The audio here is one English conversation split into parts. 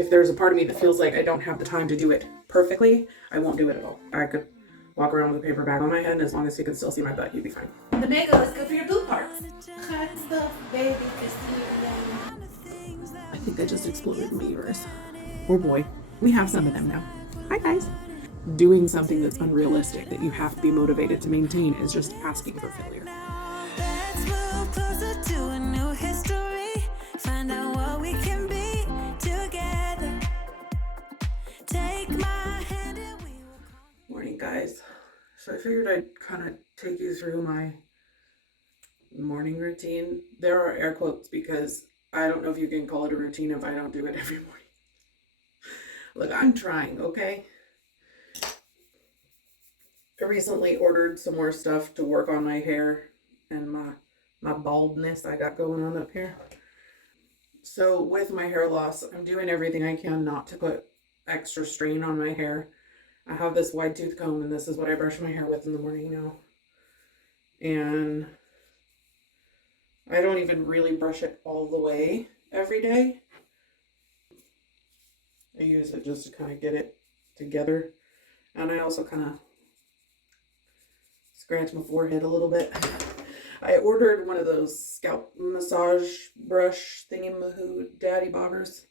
if there's a part of me that feels like I don't have the time to do it perfectly, I won't do it at all. I could walk around with a paper bag on my head, and as long as you can still see my butt, you'd be fine. The mango is good for your boob parts. Hot stuff, baby. I think I just exploded my uterus. Oh boy, we have some of them now. Hi guys. Doing something that's unrealistic that you have to be motivated to maintain is just asking for failure. Let's move closer to a new history. Find out what we can be together. Take my hand and we will. Morning guys. So I figured I'd kind of take you through my morning routine. There are air quotes because I don't know if you can call it a routine if I don't do it every morning. Look, I'm trying, okay? I recently ordered some more stuff to work on my hair and my baldness I got going on up here. So with my hair loss, I'm doing everything I can not to put extra strain on my hair. I have this wide tooth comb, and this is what I brush my hair with in the morning now. And I don't even really brush it all the way every day. I use it just to kind of get it together. And I also kind of scratch my forehead a little bit. I ordered one of those scalp massage brush thingy-mahoo daddy bobbers.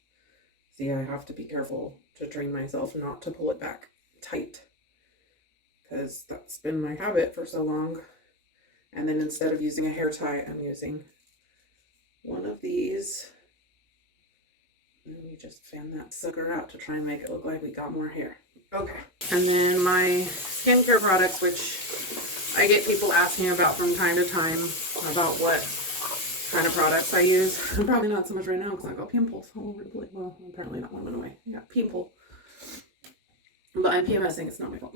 See, I have to be careful to train myself not to pull it back tight, because that's been my habit for so long. And then instead of using a hair tie, I'm using one of these. And we just fan that sucker out to try and make it look like we got more hair. Okay. And then my skincare products, which I get people asking about from time to time about what kind of products I use. Probably not so much right now because I got pimples all over the place. Well, apparently that one went away. I got pimple. But I'm PMSing, it's not my fault.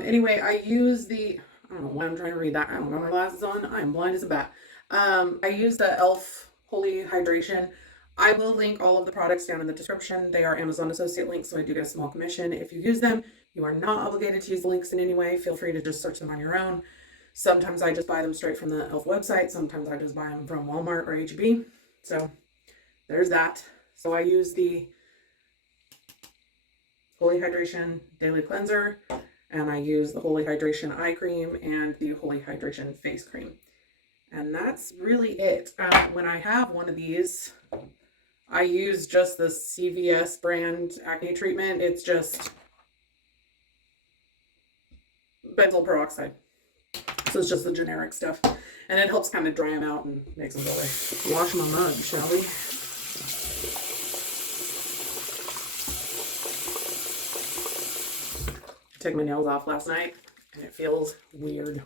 Anyway, I use I don't know why I'm trying to read that. I don't got my glasses on. I'm blind as a bat. I use the e.l.f. Holy Hydration. I will link all of the products down in the description. They are Amazon associate links, so I do get a small commission if you use them. You are not obligated to use the links in any way. Feel free to just search them on your own. Sometimes I just buy them straight from the e.l.f. website. Sometimes I just buy them from Walmart or H-E-B. So there's that. So I use the Holy Hydration Daily Cleanser, and I use the Holy Hydration Eye Cream and the Holy Hydration Face Cream. And that's really it. When I have one of these, I use just the CVS brand acne treatment. It's just benzoyl peroxide. So it's just the generic stuff. And it helps kind of dry them out and makes them go away. Wash my mug, shall we? I took my nails off last night, and it feels weird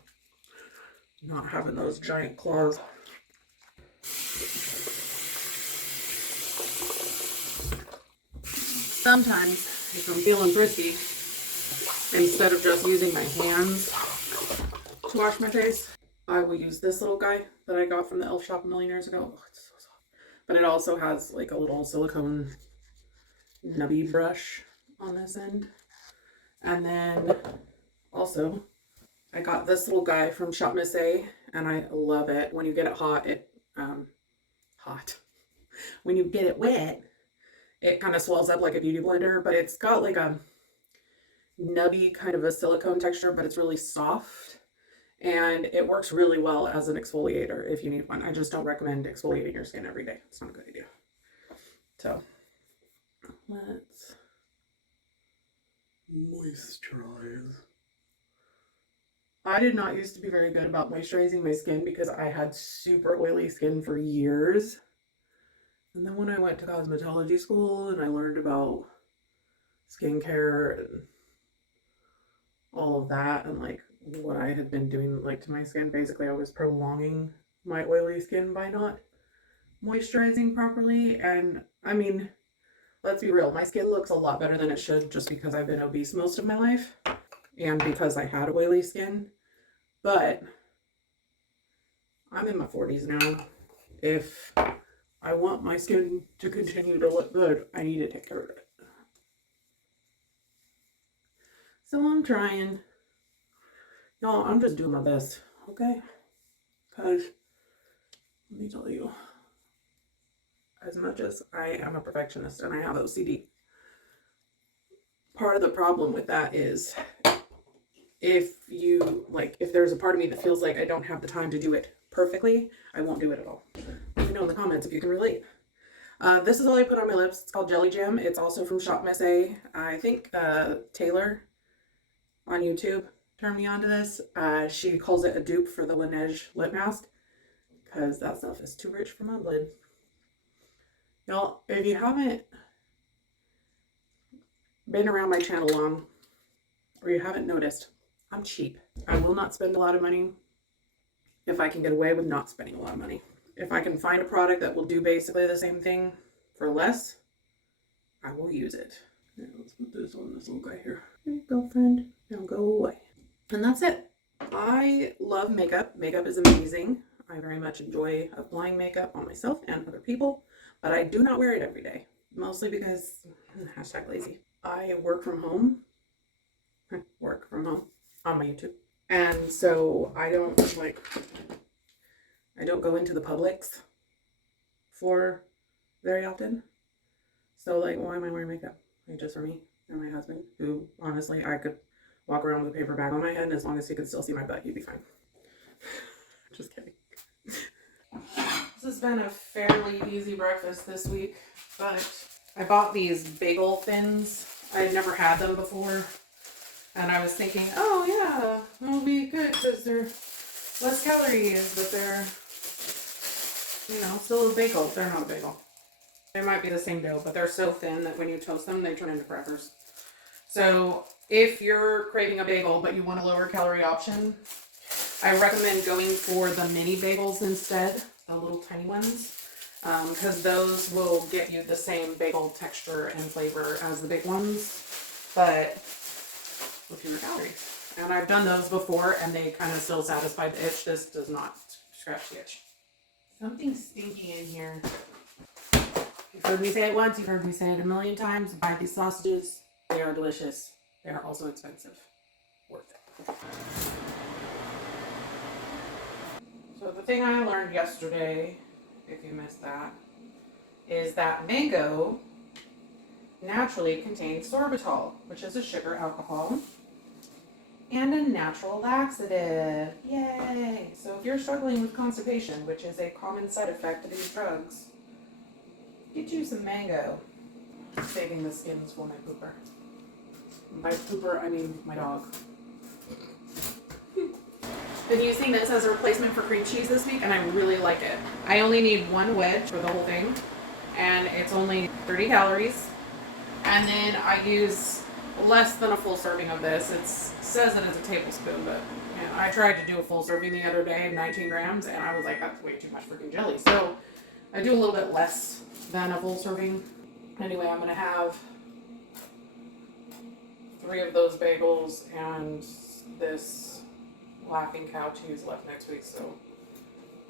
not having those giant claws. Sometimes, if I'm feeling frisky, instead of just using my hands to wash my face, I will use this little guy that I got from the e.l.f. shop a million years ago. Oh, it's so soft. But it also has like a little silicone nubby brush on this end. And then also, I got this little guy from Shop Miss A, and I love it. When you get it hot, when you get it wet, it kind of swells up like a beauty blender, but it's got like a nubby kind of a silicone texture, but it's really soft. And it works really well as an exfoliator if you need one. I just don't recommend exfoliating your skin every day. It's not a good idea. So, let's moisturize. I did not used to be very good about moisturizing my skin because I had super oily skin for years. And then when I went to cosmetology school and I learned about skincare and all of that and like what I had been doing like to my skin, basically I was prolonging my oily skin by not moisturizing properly. And I mean, let's be real, my skin looks a lot better than it should just because I've been obese most of my life and because I had oily skin. But I'm in my 40s now. If I want my skin to continue to look good, I need to take care of it. So I'm trying. Y'all, I'm just doing my best, okay? Because, let me tell you, as much as I am a perfectionist and I have OCD. Part of the problem with that is if there's a part of me that feels like I don't have the time to do it perfectly, I won't do it at all. Let me know in the comments if you can relate. This is all I put on my lips. It's called Jelly Jam. It's also from Shop Messy. I think Taylor on YouTube turned me on to this. She calls it a dupe for the Laneige lip mask because that stuff is too rich for my blood. Y'all, if you haven't been around my channel long, or you haven't noticed, I'm cheap. I will not spend a lot of money if I can get away with not spending a lot of money. If I can find a product that will do basically the same thing for less, I will use it. Yeah, let's put this on this little guy here. There you go, friend. Now go away. And that's it. I love makeup. Makeup is amazing. I very much enjoy applying makeup on myself and other people, but I do not wear it every day. Mostly because, #lazy. I work from home on my YouTube. And so I don't go into the Publix for very often. So why am I wearing makeup? Just for me and my husband, who honestly I could walk around with a paper bag on my head, and as long as he could still see my butt, he'd be fine. Just kidding. This has been a fairly easy breakfast this week, but I bought these bagel thins. I had never had them before, and I was thinking, oh yeah, it'll be good because they're less calories, but they're, still a bagel. They're not a bagel. They might be the same dough, but they're so thin that when you toast them, they turn into crackers. So if you're craving a bagel, but you want a lower calorie option, I recommend going for the mini bagels instead, the little tiny ones, because those will get you the same bagel texture and flavor as the big ones, but with fewer calories. And I've done those before, and they kind of still satisfy the itch. This does not scratch the itch. Something stinky in here. You've heard me say it once, you've heard me say it a million times. Buy these sausages. They are delicious. They are also expensive. Worth it. So the thing I learned yesterday, if you missed that, is that mango naturally contains sorbitol, which is a sugar alcohol, and a natural laxative. Yay! So if you're struggling with constipation, which is a common side effect of these drugs, get you some mango. Saving the skins for my pooper. By pooper, I mean my dog. Been using this as a replacement for cream cheese this week, and I really like it. I only need one wedge for the whole thing, and it's only 30 calories. And then I use less than a full serving of this. It says that it's a tablespoon, but I tried to do a full serving the other day, 19 grams, and I was like, that's way too much freaking jelly. So I do a little bit less than a full serving. Anyway, I'm going to have 3 of those bagels and this Laughing Cow cheese left next week. So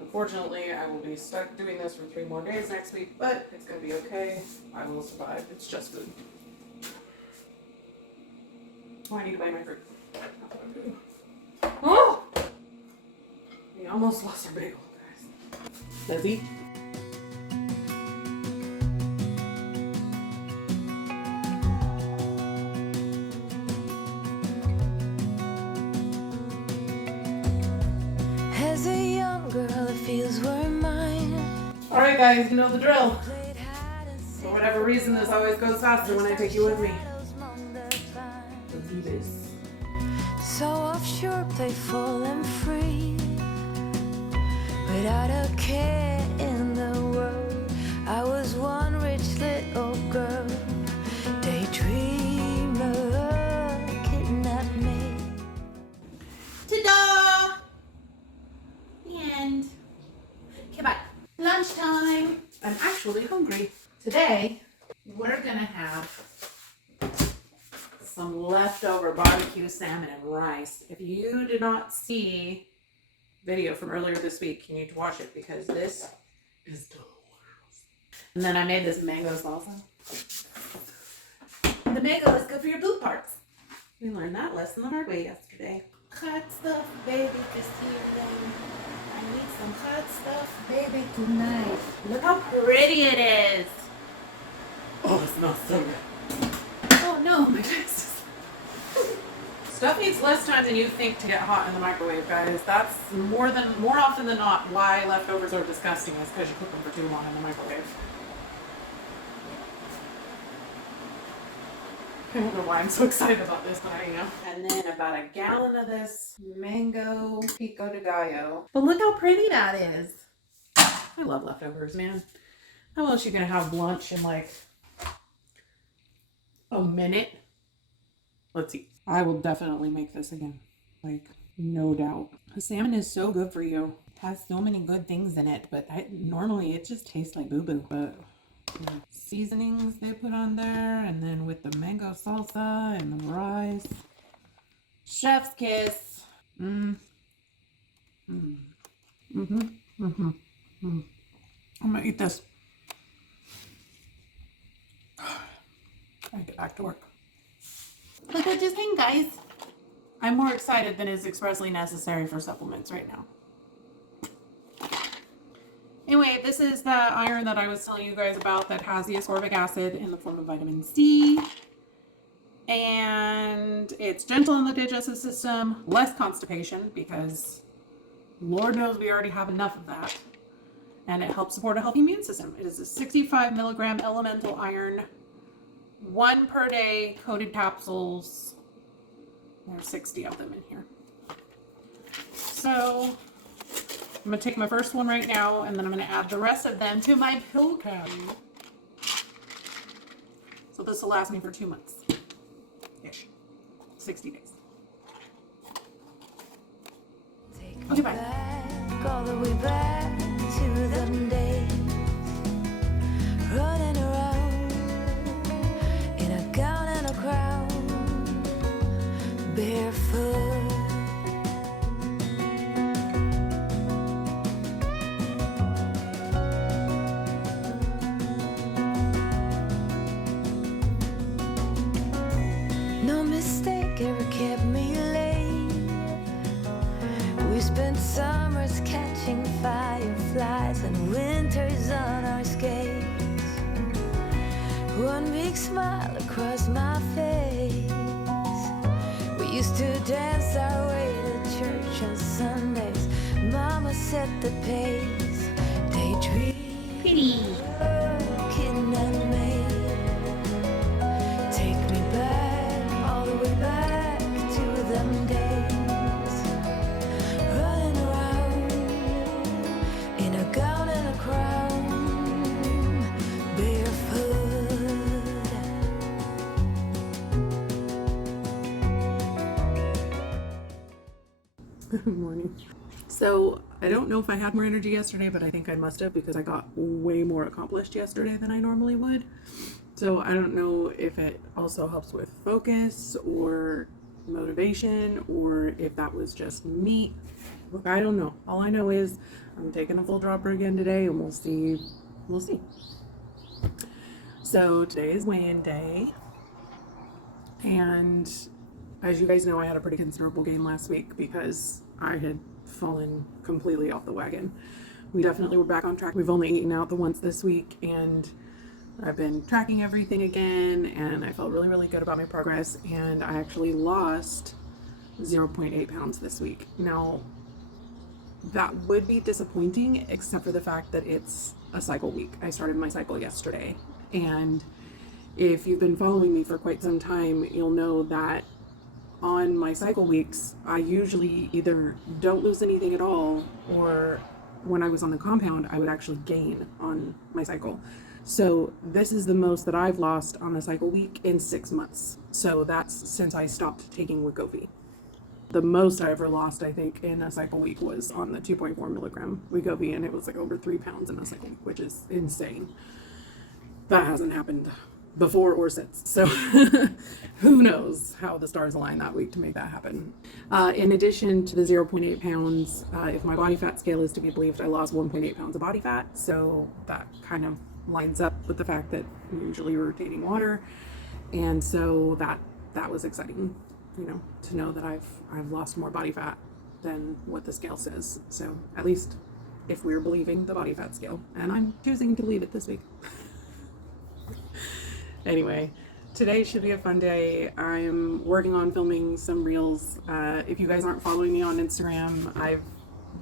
unfortunately, I will be stuck doing this for 3 more days next week, but it's going to be okay. I will survive. It's just food. Oh, I need to buy my fruit. That's what I'm doing. Oh! We almost lost our bagel, guys. Lizzie? As a young girl, it feels we're mine. Alright guys, you know the drill. For whatever reason, this always goes faster when I take you with me. Let's do this. So offshore, playful and free, without a care in the world. I was one rich little girl, daydreamer, kidnapped me. Ta-da! The end. Okay, bye. Lunchtime. I'm actually hungry. Today, we're gonna have some leftover barbecue salmon and rice. If you did not see video from earlier this week, you need to watch it because this is delicious. And then I made this mango salsa. The mango is good for your poop parts. We learned that lesson the hard way yesterday. hot stuff, baby, this evening. I need some hot stuff, baby, tonight. Look how pretty it is. Oh, it smells so good. Oh no, my face. Stuff needs less time than you think to get hot in the microwave, guys. That's more often than not why leftovers are disgusting, is because you cook them for too long in the microwave. I don't know why I'm so excited about this, but I am. And then about a gallon of this mango pico de gallo. But look how pretty that is. I love leftovers, man. How else you gonna have lunch in like a minute? Let's see. I will definitely make this again. Like, no doubt. Salmon is so good for you. It has so many good things in it, but normally it just tastes like boo-boo. But the seasonings they put on there, and then with the mango salsa and the rice. Chef's kiss. I'm gonna eat this. I get back to work. Look what you think, guys. I'm more excited than is expressly necessary for supplements right now. Anyway, this is the iron that I was telling you guys about that has the ascorbic acid in the form of vitamin C. And it's gentle on the digestive system, less constipation, because Lord knows we already have enough of that. And it helps support a healthy immune system. It is a 65 milligram elemental iron, 1 per day, coated capsules. There's 60 of them in here. So I'm gonna take my first one right now, and then I'm gonna add the rest of them to my pill caddy. So this will last me for 2 months. Ish. 60 days. Okay, bye. Back, all the way back to them days, running around in a gown and a crown, barefoot. No mistake ever kept me late. We spent summers catching fireflies and winters on our skates. One big smile across my face. We used to dance our way to church on Sundays. Mama set the pace. Daydream. Pretty. Kitten and maid. Take me back, all the way back to them days. Running around in a gown and a crown, barefoot. Good morning. So I don't know if I had more energy yesterday, but I think I must have, because I got way more accomplished yesterday than I normally would. So I don't know if it also helps with focus or motivation, or if that was just me. Look, I don't know. All I know is I'm taking a full dropper again today, and we'll see. We'll see. So today is weigh-in day, and as you guys know, I had a pretty considerable gain last week because I had fallen completely off the wagon. We definitely were back on track. We've only eaten out the once this week, and I've been tracking everything again, and I felt really, really good about my progress, and I actually lost 0.8 pounds this week. Now, that would be disappointing, except for the fact that it's a cycle week. I started my cycle yesterday, and if you've been following me for quite some time, you'll know that on my cycle weeks, I usually either don't lose anything at all, or when I was on the compound, I would actually gain on my cycle. So this is the most that I've lost on the cycle week in 6 months. So that's since I stopped taking Wegovy. The most I ever lost, I think, in a cycle week was on the 2.4 milligram Wegovy, and it was like over 3 pounds in a cycle week, which is insane. That hasn't happened before or since. So who knows how the stars align that week to make that happen. In addition to the 0.8 pounds, if my body fat scale is to be believed, I lost 1.8 pounds of body fat. So that kind of lines up with the fact that I'm usually rotating water. And so that was exciting. you know, to know that I've lost more body fat than what the scale says. So at least if we're believing the body fat scale, and I'm choosing to believe it this week. Anyway, today should be a fun day. I'm working on filming some reels. If you guys aren't following me on Instagram, I've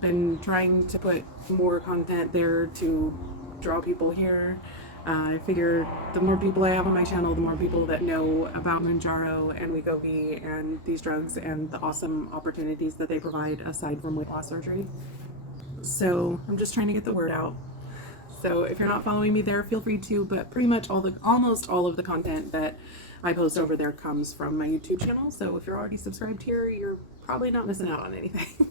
been trying to put more content there to draw people here. I figure the more people I have on my channel, the more people that know about Mounjaro and Wegovy and these drugs and the awesome opportunities that they provide aside from weight loss surgery. So I'm just trying to get the word out. So if you're not following me there, feel free to, but pretty much almost all of the content that I post over there comes from my YouTube channel. So if you're already subscribed here, you're probably not missing out on anything.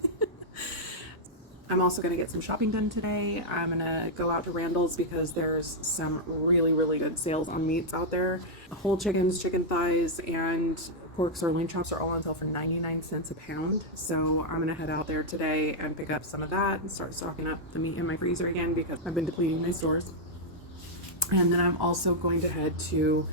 I'm also going to get some shopping done today. I'm going to go out to Randall's because there's some really, really good sales on meats out there. Whole chickens, chicken thighs, and pork sirloin chops are all on sale for 99 cents a pound. So I'm going to head out there today and pick up some of that and start stocking up the meat in my freezer again because I've been depleting my stores. And then I'm also going to head to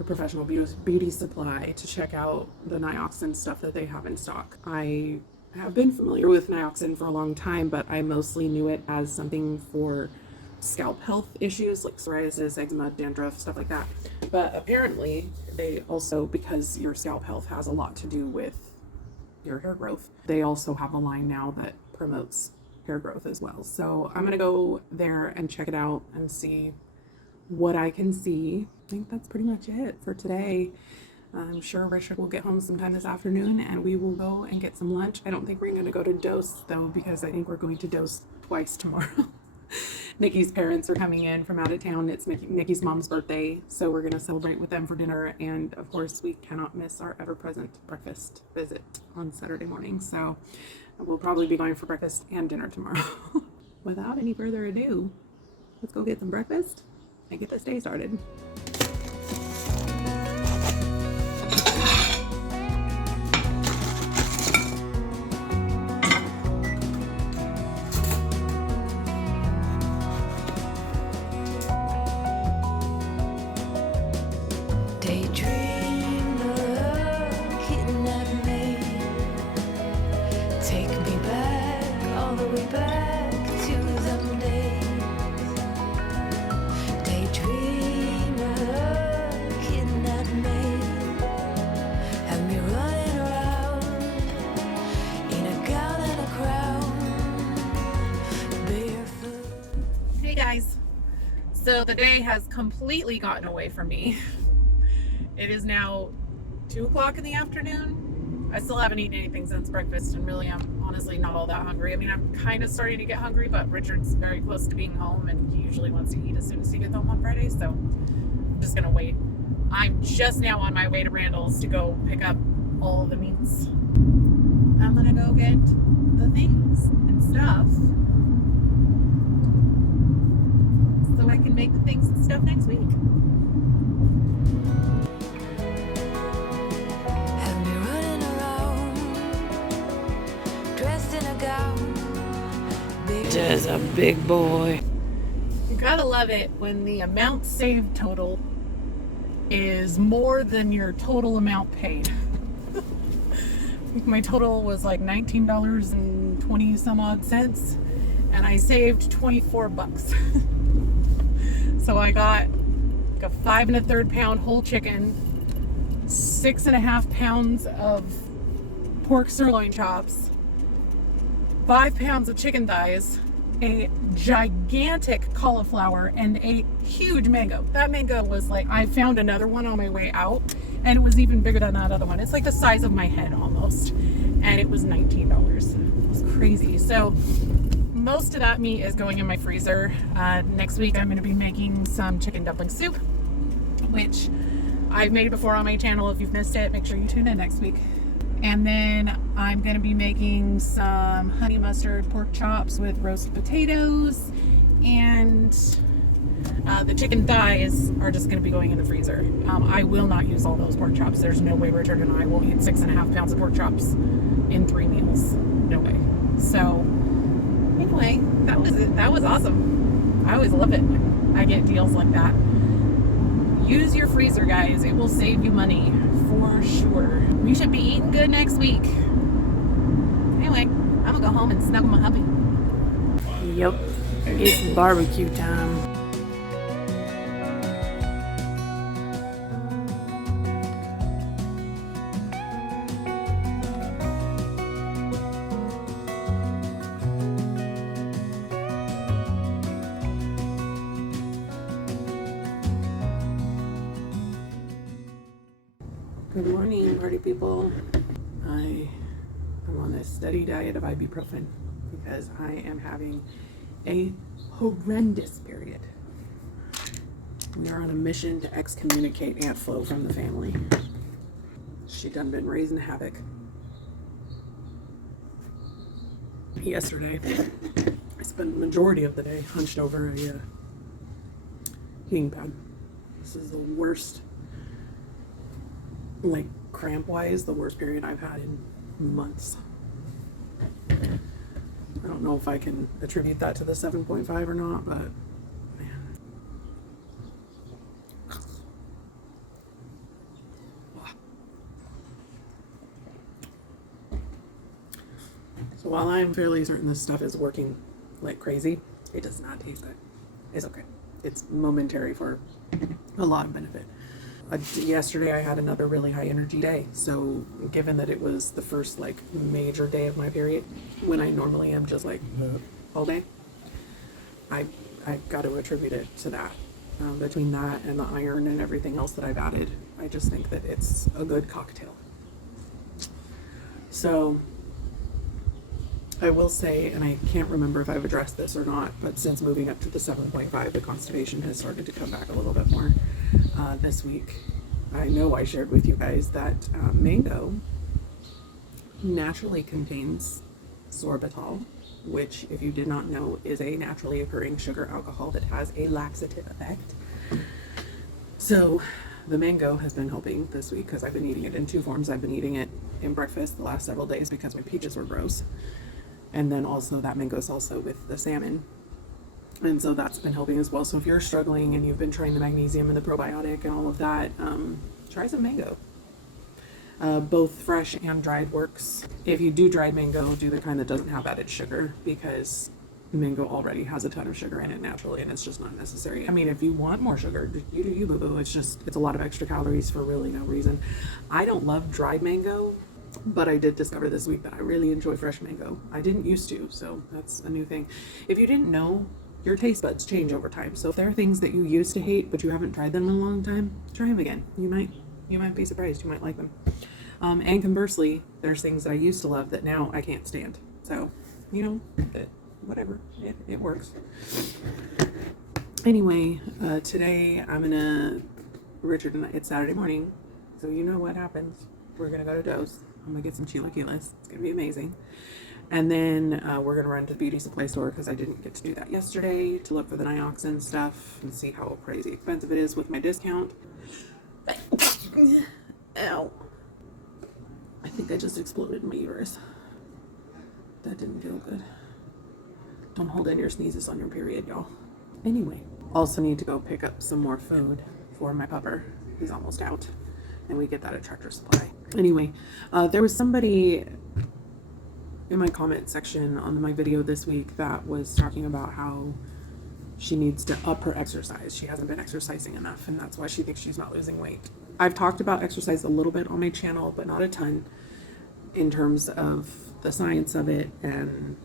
a professional beauty supply to check out the Nioxin stuff that they have in stock. I have been familiar with Nioxin for a long time, but I mostly knew it as something for scalp health issues like psoriasis, eczema, dandruff, stuff like that. But apparently they also, because your scalp health has a lot to do with your hair growth, they also have a line now that promotes hair growth as well. So I'm gonna go there and check it out and see what I can see. I think that's pretty much it for today. I'm sure Richard will get home sometime this afternoon and we will go and get some lunch. I don't think we're going to go to Dose though, because I think we're going to Dose twice tomorrow. Nikki's parents are coming in from out of town. It's Nikki's mom's birthday, so we're going to celebrate with them for dinner. And of course, we cannot miss our ever-present breakfast visit on Saturday morning. So we'll probably be going for breakfast and dinner tomorrow. Without any further ado, let's go get some breakfast and get this day started. So the day has completely gotten away from me. It is now 2 o'clock in the afternoon. I still haven't eaten anything since breakfast, and really I'm honestly not all that hungry. I mean, I'm kind of starting to get hungry, but Richard's very close to being home and he usually wants to eat as soon as he gets home on Friday, so I'm just gonna wait. I'm just now on my way to Randall's to go pick up all of the meats. I'm gonna go get the things and stuff so I can make the things and stuff next week. Have me running around, dressed in a gown. Just a big boy. You gotta love it when the amount saved total is more than your total amount paid. I think my total was like $19.20 some odd cents, and I saved 24 bucks. So I got like a 5 1/3 pound whole chicken, 6 1/2 pounds of pork sirloin chops, 5 pounds of chicken thighs, a gigantic cauliflower, and a huge mango. That mango was like, I found another one on my way out, and it was even bigger than that other one. It's like the size of my head almost, and it was $19. It was crazy. So most of that meat is going in my freezer. Next week I'm going to be making some chicken dumpling soup, which I've made before on my channel. If you've missed it, make sure you tune in next week. And then I'm going to be making some honey mustard pork chops with roasted potatoes, and the chicken thighs are just going to be going in the freezer. I will not use all those pork chops. There's no way Richard and I will eat 6 1/2 pounds of pork chops in 3 meals. No way. So anyway, that was it. That was awesome. I always love it when I get deals like that. Use your freezer, guys. It will save you money for sure. We should be eating good next week. Anyway, I'm gonna go home and snuggle my hubby. Yep, it's barbecue time. Good morning, party people. I am on a steady diet of ibuprofen because I am having a horrendous period. We are on a mission to excommunicate Aunt Flo from the family. She done been raising havoc. Yesterday, I spent the majority of the day hunched over a heating pad. This is the worst, like cramp-wise, the worst period I've had in months. I don't know if I can attribute that to the 7.5 or not, but man. So while I'm fairly certain this stuff is working like crazy, it does not taste good. It's okay. It's momentary for a lot of benefit. Yesterday I had another really high energy day, so given that it was the first like major day of my period, when I normally am just like all day, I got to attribute it to that. Between that and the iron and everything else that I've added, I just think that it's a good cocktail. So I will say, and I can't remember if I've addressed this or not, but since moving up to the 7.5, the constipation has started to come back a little bit more this week. I know I shared with you guys that mango naturally contains sorbitol, which, if you did not know, is a naturally occurring sugar alcohol that has a laxative effect. So the mango has been helping this week because I've been eating it in two forms. I've been eating it in breakfast the last several days because my peaches were gross. And then also that mango salsa with the salmon. And so that's been helping as well. So if you're struggling and you've been trying the magnesium and the probiotic and all of that, try some mango. Both fresh and dried works. If you do dried mango, do the kind that doesn't have added sugar, because mango already has a ton of sugar in it naturally, and it's just not necessary. I mean, if you want more sugar, you do you, boo-boo. It's a lot of extra calories for really no reason. I don't love dried mango, but I did discover this week that I really enjoy fresh mango. I didn't used to, so that's a new thing. If you didn't know, your taste buds change over time. So if there are things that you used to hate, but you haven't tried them in a long time, try them again. You might be surprised. You might like them. And conversely, there's things that I used to love that now I can't stand. So, whatever, it works. Anyway, today Richard and I, it's Saturday morning, so you know what happens. We're gonna go to Doe's. I'm gonna get some chilaquiles. It's gonna be amazing. And then we're gonna run to the beauty supply store because I didn't get to do that yesterday, to look for the Nioxin stuff and see how crazy expensive it is with my discount. Ow. I think I just exploded my uterus. That didn't feel good. Don't hold in your sneezes on your period, y'all. Anyway, also need to go pick up some more food for my pupper. He's almost out. And we get that at Tractor Supply. Anyway, there was somebody in my comment section on my video this week that was talking about how she needs to up her exercise. She hasn't been exercising enough, and that's why she thinks she's not losing weight. I've talked about exercise a little bit on my channel, but not a ton, in terms of the science of it and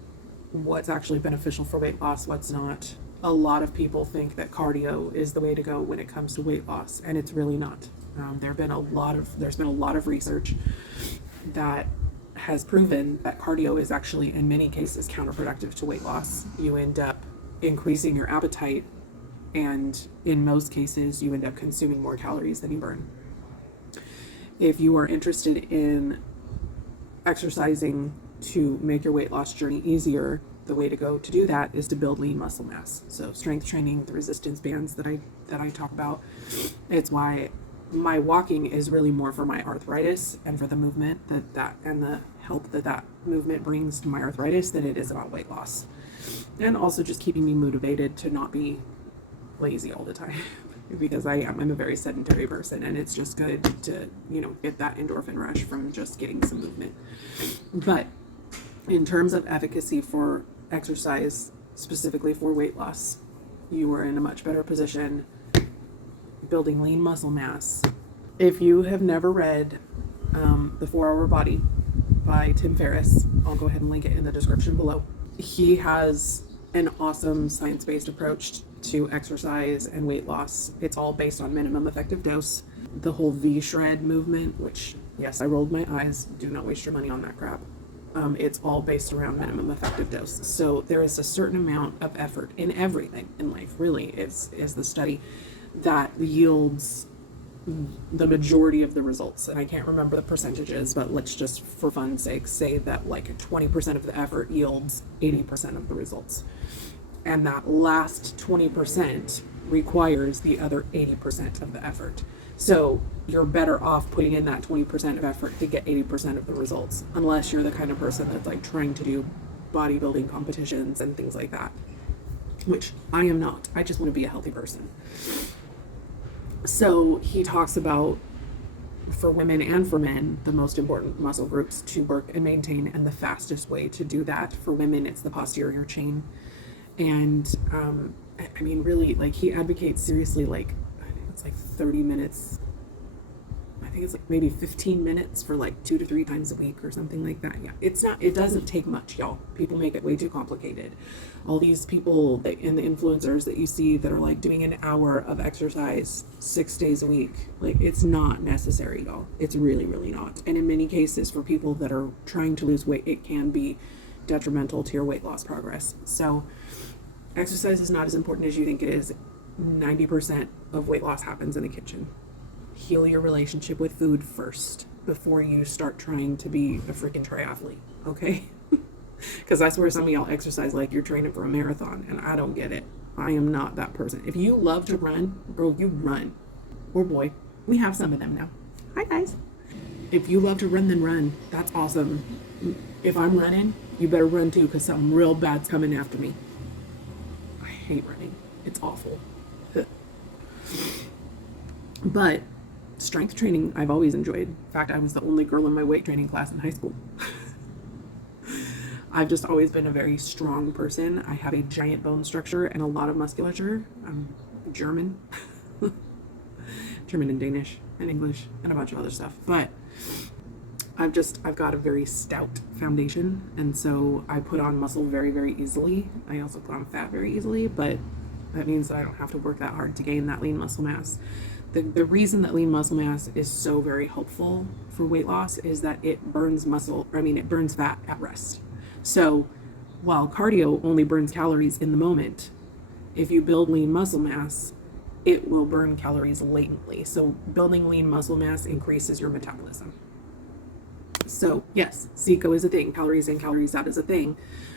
what's actually beneficial for weight loss, what's not. A lot of people think that cardio is the way to go when it comes to weight loss, and it's really not. There's been a lot of research that has proven that cardio is actually, in many cases, counterproductive to weight loss. You end up increasing your appetite, and in most cases, you end up consuming more calories than you burn. If you are interested in exercising to make your weight loss journey easier, the way to go to do that is to build lean muscle mass. So strength training, the resistance bands that I talk about, it's why my walking is really more for my arthritis and for the movement that and the help that movement brings to my arthritis than it is about weight loss. And also just keeping me motivated to not be lazy all the time. because I'm a very sedentary person, and it's just good to, get that endorphin rush from just getting some movement. But in terms of efficacy for exercise, specifically for weight loss, you are in a much better position building lean muscle mass. If you have never read The 4-Hour Body by Tim Ferriss, I'll go ahead and link it in the description below. He has an awesome science-based approach to exercise and weight loss. It's all based on minimum effective dose. The whole V-shred movement, which, yes, I rolled my eyes. Do not waste your money on that crap. It's all based around minimum effective dose. So there is a certain amount of effort in everything in life, really, is the study that yields the majority of the results. And I can't remember the percentages, but let's just, for fun's sake, say that like 20% of the effort yields 80% of the results. And that last 20% requires the other 80% of the effort. So you're better off putting in that 20% of effort to get 80% of the results, unless you're the kind of person that's like trying to do bodybuilding competitions and things like that, which I am not. I just want to be a healthy person. So he talks about, for women and for men, the most important muscle groups to work and maintain, and the fastest way to do that for women, it's the posterior chain. And I mean, really, like, he advocates seriously, like, I think it's like 30 minutes. I think it's like maybe 15 minutes for like 2 to 3 times a week or something like that. Yeah, it doesn't take much, y'all. People make it way too complicated. All these people and the influencers that you see that are like doing an hour of exercise 6 days a week, like, it's not necessary, y'all. It's really, really not. And in many cases, for people that are trying to lose weight, it can be detrimental to your weight loss progress. So exercise is not as important as you think it is. 90% of weight loss happens in the kitchen. Heal your relationship with food first before you start trying to be a freaking triathlete, okay? Because that's where some of y'all exercise like you're training for a marathon, and I don't get it. I am not that person. If you love to run, girl, you run. Or boy, we have some of them now. Hi, guys. If you love to run, then run. That's awesome. If I'm running, you better run too, because something real bad's coming after me. I hate running. It's awful. But strength training, I've always enjoyed. In fact, I was the only girl in my weight training class in high school. I've just always been a very strong person. I have a giant bone structure and a lot of musculature. I'm German. German and Danish and English and a bunch of other stuff. But I've got a very stout foundation, and so I put on muscle very, very easily. I also put on fat very easily, but that means that I don't have to work that hard to gain that lean muscle mass. The reason that lean muscle mass is so very helpful for weight loss is that it burns it burns fat at rest. So while cardio only burns calories in the moment, if you build lean muscle mass, it will burn calories latently. So building lean muscle mass increases your metabolism. So yes, CECO is a thing, calories in, calories out is a thing,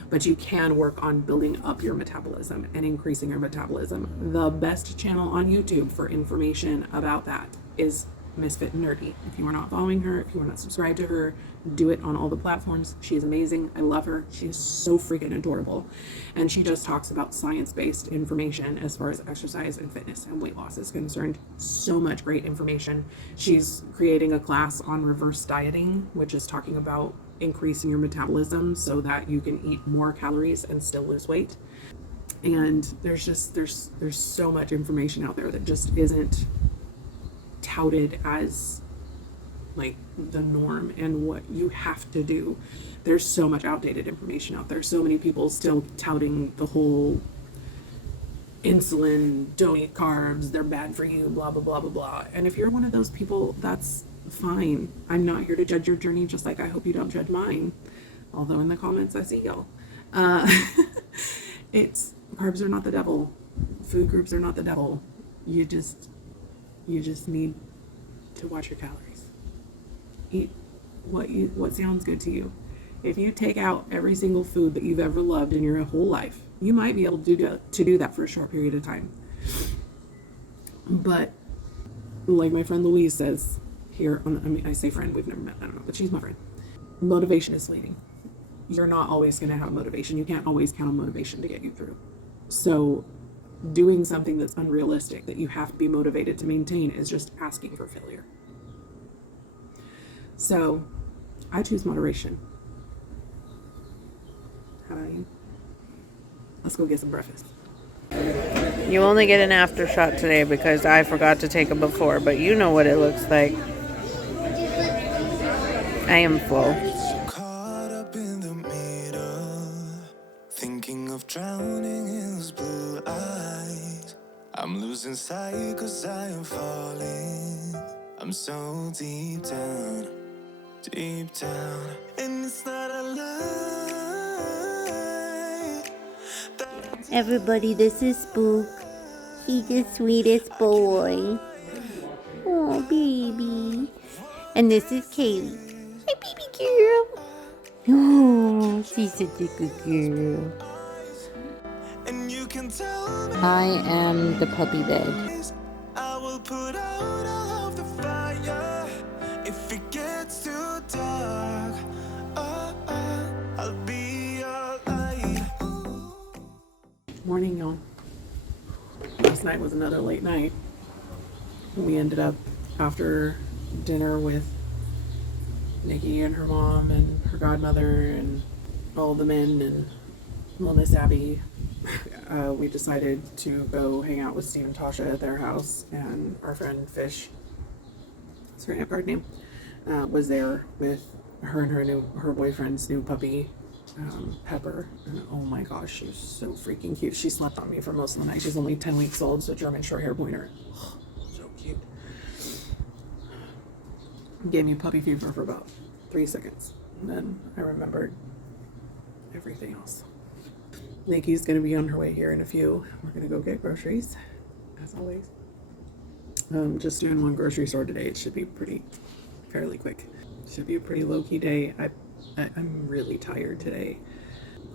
but you can work on building up your metabolism and increasing your metabolism. The best channel on YouTube for information about that is Misfit Nerdy. If you are not following her, if you are not subscribed to her, do it on all the platforms. She is amazing. I love her. She is so freaking adorable. And she just talks about science-based information as far as exercise and fitness and weight loss is concerned. So much great information. She's creating a class on reverse dieting, which is talking about increasing your metabolism so that you can eat more calories and still lose weight. And there's so much information out there that just isn't touted as like the norm and what you have to do. There's so much outdated information out there. So many people still touting the whole insulin, don't eat carbs, they're bad for you, blah, blah, blah, blah, blah. And if you're one of those people, that's fine. I'm not here to judge your journey, just like I hope you don't judge mine. Although in the comments I see y'all. Carbs are not the devil. Food groups are not the devil. You just need to watch your calories. Eat what sounds good to you. If you take out every single food that you've ever loved in your whole life, you might be able to do that for a short period of time. But like my friend Louise says here, I say friend, we've never met, I don't know, but she's my friend. Motivation is fleeting. You're not always going to have motivation. You can't always count on motivation to get you through. So doing something that's unrealistic, that you have to be motivated to maintain, is just asking for failure. So I choose moderation. How about you? Let's go get some breakfast. You only get an after shot today because I forgot to take a before, but you know what it looks like. I am full. Caught up in the middle, thinking of drowning in those blue eyes. I'm losing sight 'cause I am falling. I'm so deep down, and it's not a lie. Everybody, this is Spook. He's the sweetest boy. Oh, baby. And this is Kaylee. Hi, baby girl. Oh, she's such a good girl. And you can tell me I am the puppy bed. I will put out all of the fire if it gets too dark. I'll be your light. Morning, y'all. Last night was another late night. We ended up after dinner with Nikki and her mom and her godmother and all the men and little Miss Abby. We decided to go hang out with Steve and Tasha at their house, and our friend Fish, that's her guard name, was there with her and her boyfriend's new puppy, Pepper. And oh my gosh, she's so freaking cute. She slept on me for most of the night. She's only 10 weeks old, so German short hair pointer. So cute. Gave me puppy fever for about 3 seconds, and then I remembered everything else. Nikki's gonna be on her way here in a few. We're gonna go get groceries, as always. Just doing one grocery store today. It should be fairly quick. Should be a pretty low-key day. I'm really tired today.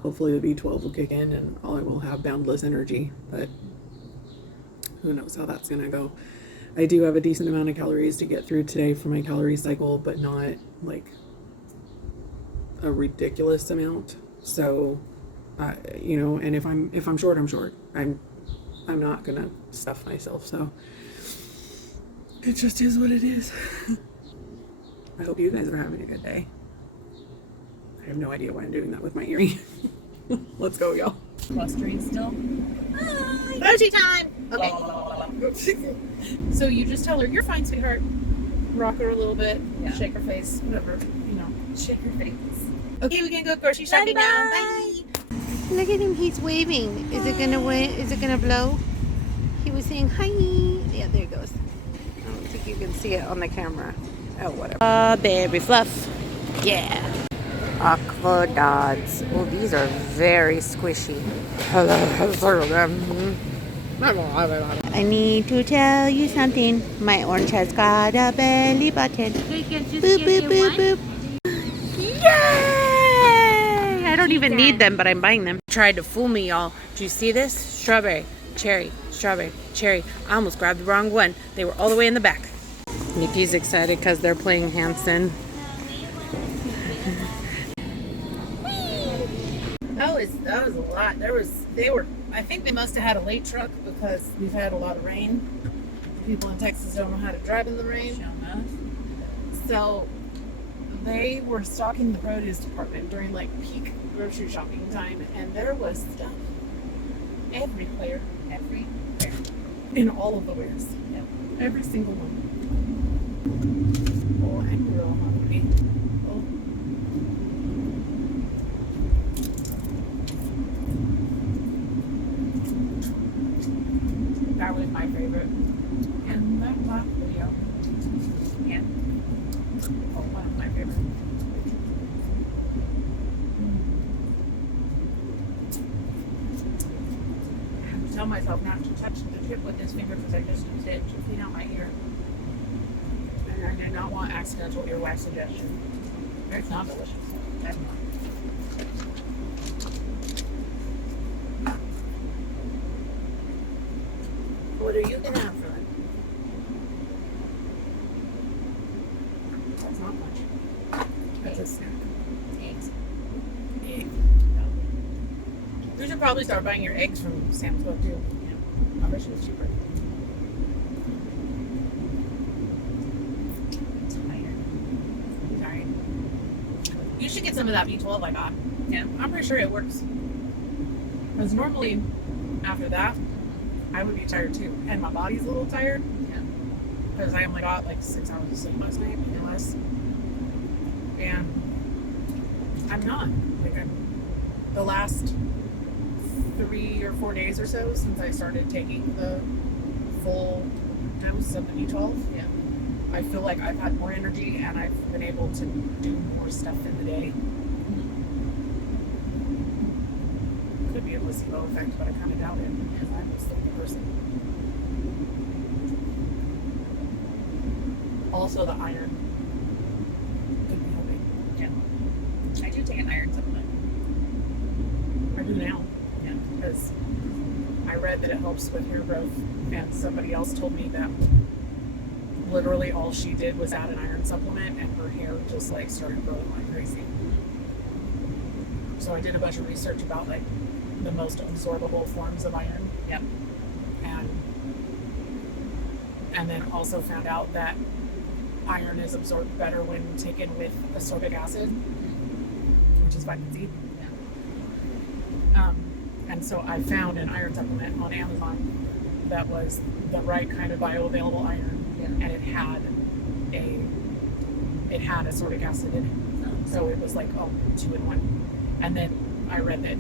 Hopefully the B12 will kick in and I will have boundless energy, but who knows how that's gonna go. I do have a decent amount of calories to get through today for my calorie cycle, but not like a ridiculous amount. So, and if I'm short, I'm short. I'm not gonna stuff myself. So it just is what it is. I hope you guys are having a good day. I have no idea why I'm doing that with my earring. Let's go, y'all. Clustering still. Grocery time. Okay. So you just tell her, you're fine, sweetheart. Rock her a little bit. Yeah. Shake her face. Whatever. Shake her face. Okay, we can go grocery shopping now. Bye. Look at him, he's waving. Is it gonna blow? He was saying hi. Yeah, there it goes. I don't think you can see it on the camera. Oh, whatever. Baby Fluff. Yeah. Aqua Dots. Oh, these are very squishy. I need to tell you something. My orange has got a belly button. Boop, boop, boop, boop. Yay! I don't even need them, but I'm buying them. Tried to fool me, y'all. Do you see this? Strawberry, cherry, strawberry, cherry. I almost grabbed the wrong one. They were all the way in the back. Nikki's excited because they're playing Hanson. That was a lot. I think they must have had a late truck because we've had a lot of rain. People in Texas don't know how to drive in the rain. So they were stocking the produce department during like peak grocery shopping time, and there was stuff everywhere. In all of the wares. Yep. Every single one. Oh, I'm real hungry. Oh. That was my favorite. And that last video. Yeah. Oh, one of my favorites. I have to tell myself not to touch the tip with this finger because I just used it to clean out my ear. And I did not want accidental earwax suggestion. It's not delicious. That's not. What are you gonna have for lunch? That's not much. That's a snack. Eggs. You should probably start buying your eggs from Sam's Club too. Yeah. I wish it was cheaper. Tired. You should get some of that B12 I got. Yeah, I'm pretty sure it works. Because normally, after that, I would be tired too. And my body's a little tired. Yeah. Because I only got like 6 hours of sleep last night, maybe less. And I'm not. Like, the last 3 or 4 days or so since I started taking the full dose of the B12, yeah, I feel like I've had more energy and I've been able to do more stuff in the day. Could be a placebo effect, but I kind of doubt it because I'm a sleepy person. Also, the iron could be helping. Yeah, I do take an iron supplement. I do now. Yeah, because I read that it helps with hair growth, and somebody else told me that literally all she did was add an iron supplement, and her hair just like started growing like crazy. So I did a bunch of research about like the most absorbable forms of iron. Yep. And then also found out that iron is absorbed better when taken with ascorbic acid, which is vitamin C. Yeah. And so I found an iron supplement on Amazon that was the right kind of bioavailable iron, yeah, and it had ascorbic acid in it. Oh. So it was like 2-in-1. And then I read that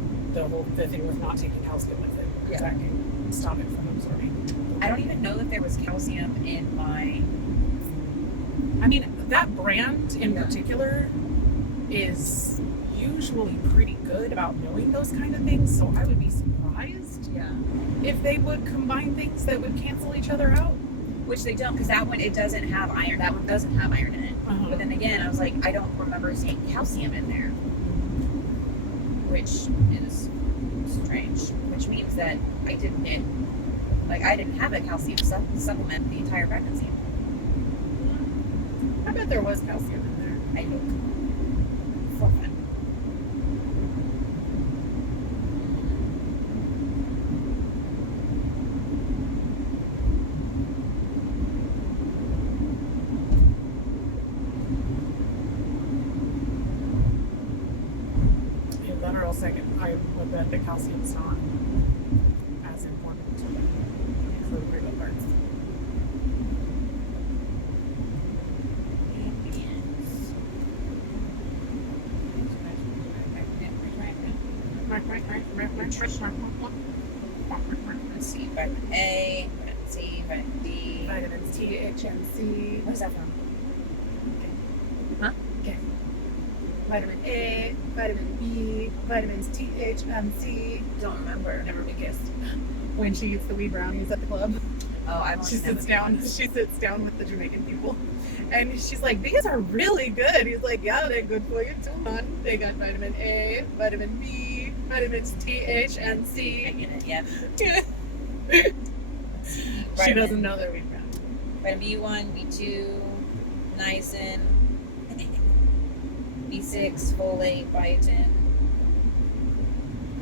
the thing with not taking calcium with it, yeah, that can stop it from absorbing. I don't even know that there was calcium in my. I mean, that brand in particular is usually pretty good about knowing those kind of things, so I would be surprised, yeah, if they would combine things that would cancel each other out. Which they don't, because that one, it doesn't have iron. That one doesn't have iron in it. Uh-huh. But then again, I was like, I don't remember seeing calcium in there, which is strange. Which means that I didn't have a calcium supplement the entire pregnancy. I bet there was calcium in there. I hope. For fun. Second, I would bet that calcium's not as important for the real parts. Let's see, vitamin A, vitamin C, vitamin D. Vitamins T, H, and C. What is that from? Huh? Okay. Vitamin A, vitamin B, vitamins T, H, and C. Don't remember. Never be kissed. When she eats the wee brownies at the club. Oh, She sits down with the Jamaican people. And she's like, these are really good. He's like, yeah, they're good for you too, hon. They got vitamin A, vitamin B, vitamins T, H, and C. I get it, yeah. She doesn't know they're wee brownies. Vitamin B1, B2, niacin, B6, folate, biotin,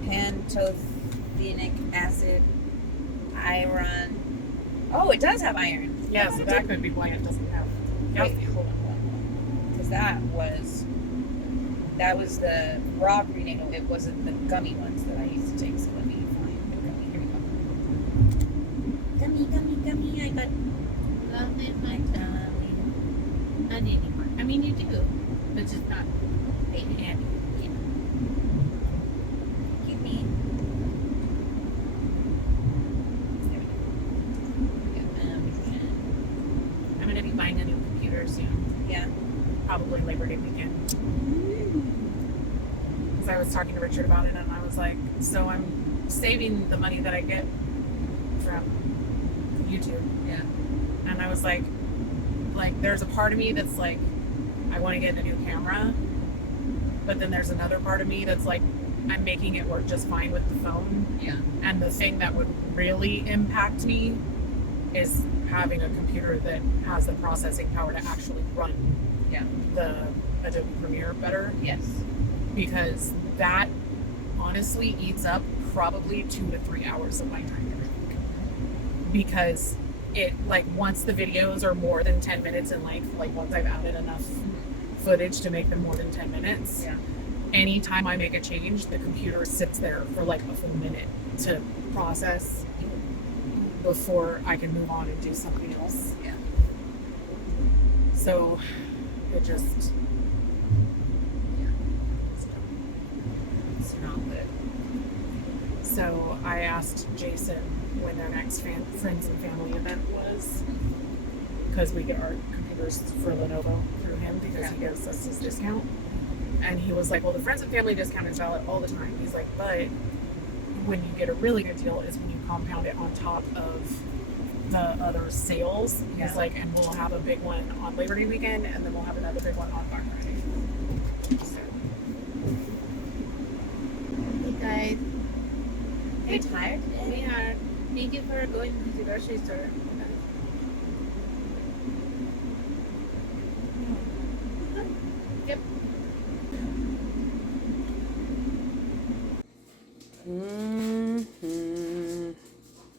pantothenic acid, iron. Oh, it does have iron. Yeah, so that could be why it doesn't have calcium. Wait, hold on. Because that was the raw prenatal. It wasn't the gummy ones that I used to take. So let me find the gummy. Here we go. Gummy. I got love in my tummy. Not anymore. I mean, you do, but just not baby handy. Yeah. Give me. There we go. I'm going to be buying a new computer soon. Yeah. Probably Labor Day weekend. Because I was talking to Richard about it, and I was like, so I'm saving the money that I get from YouTube. Yeah. And I was like, there's a part of me that's like, I want to get a new camera. But then there's another part of me that's like, I'm making it work just fine with the phone. Yeah. And the thing that would really impact me is having a computer that has the processing power to actually run, yeah, the Adobe Premiere better. Yes. Because that honestly eats up probably 2 to 3 hours of my time every week. because it, like, once the videos are more than 10 minutes in length, like once I've added enough footage to make them more than 10 minutes, anytime I make a change, the computer sits there for like a full minute to process before I can move on and do something else. Yeah. So it just, It's not good. so I asked Jason when their next friends and family event was, because we get our computers for Lenovo through him because he gives us his discount. And he was like, well, the friends and family discount is valid all the time. He's like, but when you get a really good deal is when you compound it on top of the other sales. He's like, and we'll have a big one on Labor Day weekend, and then we'll have another big one on Black Friday. So. Hey guys, Are you tired today? we are. Thank you for going to the grocery store. Yep.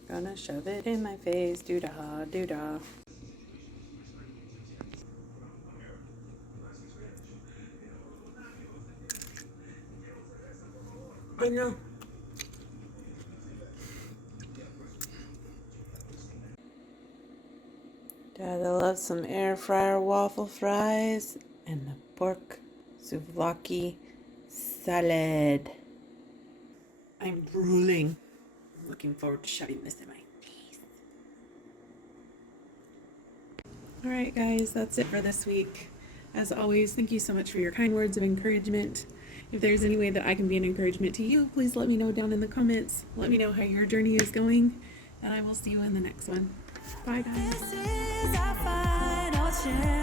Gonna shove it in my face, doo-dah, doo-dah. I know. Dada loves some air fryer waffle fries and the pork souvlaki salad. I'm drooling. I'm looking forward to shoving this in my face. Alright guys, that's it for this week. As always, thank you so much for your kind words of encouragement. If there's any way that I can be an encouragement to you, please let me know down in the comments. Let me know how your journey is going, and I will see you in the next one. Bye guys. This is our final chance.